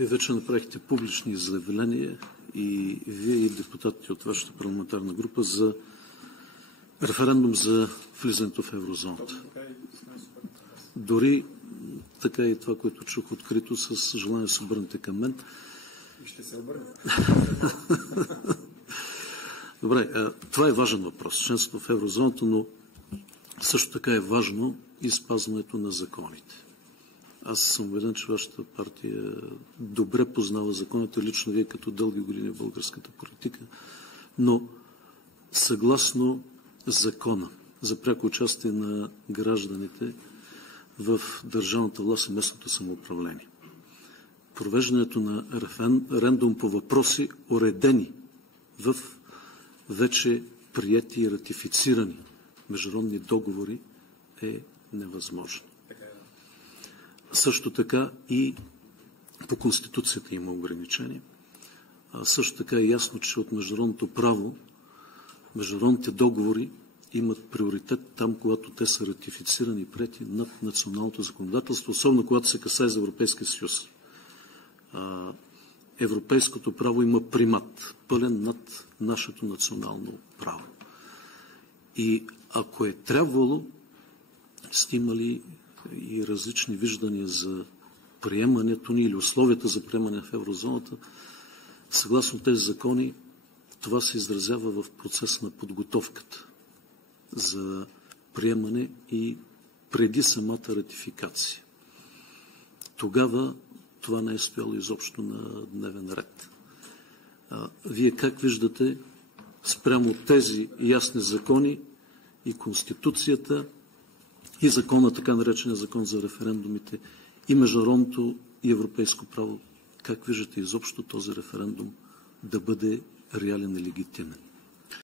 Вие вече направихте публични заявления и вие и депутатите от вашата парламентарна група за референдум за влизането в еврозоната. Дори така и това, което чух открито, с желание да се обърнете към мен. Ще се обърнете. Добре, това е важен въпрос, членството в еврозоната, но също така е важно и спазването на законите. Аз съм убеден, че вашата партия добре познава законите, лично вие като дълги години в българската политика, но съгласно закона за пряко участие на гражданите в държавната власт и местното самоуправление, провеждането на референдум по въпроси, уредени в вече приети и ратифицирани международни договори, е невъзможно. Също така и по Конституцията има ограничения. Също така е ясно, че от международното право международните договори имат приоритет там, когато те са ратифицирани и приети над националното законодателство, особено когато се касае за Европейския съюз. Европейското право има примат, пълен над нашето национално право. И ако е трябвало, сте имали и различни виждания за приемането ни или условията за приемане в еврозоната, съгласно тези закони, това се изразява в процес на подготовката за приемане и преди самата ратификация. Тогава това не е стояло изобщо на дневен ред. Вие как виждате спрямо тези ясни закони и Конституцията, и закона, така наречения закон за референдумите, и международното и европейско право, как виждате изобщо този референдум да бъде реален и легитимен?